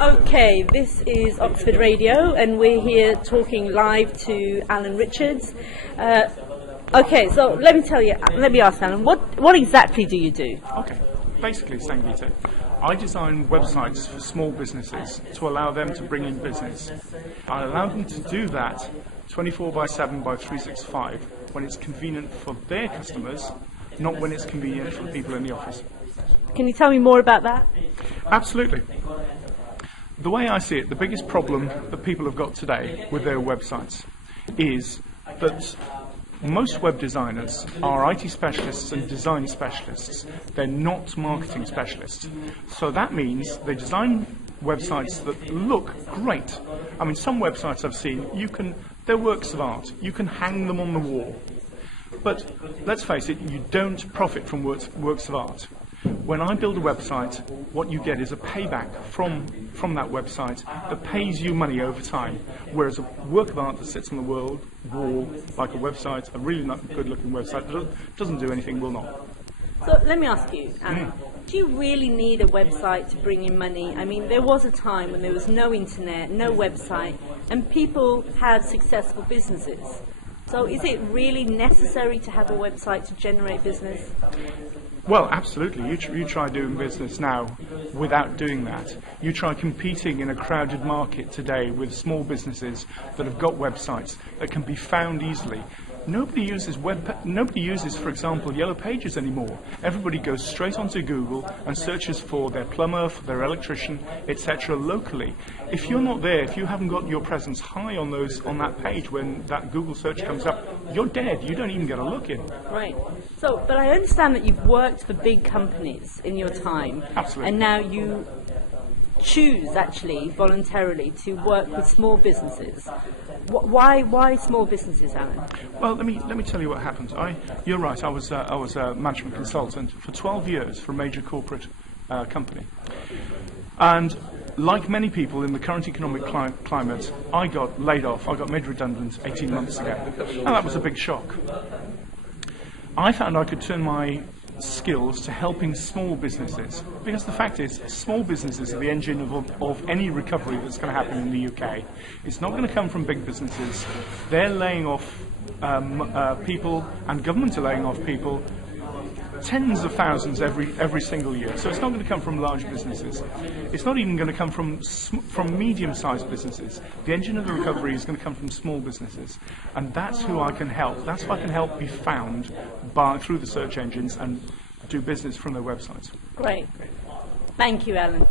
Okay, this is Oxford Radio, and we're here talking live to Alan Richards. Okay, so let me ask Alan, what exactly do you do? Okay, basically, Sangeeta, I design websites for small businesses to allow them to bring in business. I allow them to do that 24/7 by 365 when it's convenient for their customers, not when it's convenient for the people in the office. Can you tell me more about that? Absolutely. The way I see it, the biggest problem that people have got today with their websites is that most web designers are IT specialists and design specialists. They're not marketing specialists. So that means they design websites that look great. I mean, some websites I've seen, they're works of art. You can hang them on the wall. But let's face it, you don't profit from works of art. When I build a website, what you get is a payback from that website that pays you money over time, whereas a work of art that sits on the wall, like a website, a really not good-looking website, that doesn't do anything, will not. So let me ask you, Alan, do you really need a website to bring in money? I mean, there was a time when there was no internet, no website, and people had successful businesses. So is it really necessary to have a website to generate business? Well, absolutely. You try doing business now without doing that. You try competing in a crowded market today with small businesses that have got websites that can be found easily. Nobody uses, for example, Yellow Pages anymore. Everybody goes straight onto Google and searches for their plumber, for their electrician, etc. locally. If you're not there, if you haven't got your presence high on that page when that Google search comes up, you're dead. You don't even get a look in. Right. So, but I understand that you've worked for big companies in your time. Absolutely. And now you choose, actually, voluntarily, to work with small businesses. Why small businesses, Alan? Well, let me tell you what happened. You're right. I was a management consultant for 12 years for a major corporate company, and like many people in the current economic climate, I got laid off. I got made redundant 18 months ago, and that was a big shock. I found I could turn my skills to helping small businesses, because the fact is, small businesses are the engine of any recovery that's going to happen in the UK. It's not going to come from big businesses. They're laying off people, and governments are laying off people, tens of thousands every single year. So it's not going to come from large businesses. It's not even going to come from medium-sized businesses. The engine of the recovery is going to come from small businesses, and that's who I can help. That's who I can help be found through the search engines and do business from their websites. Great. Thank you, Alan.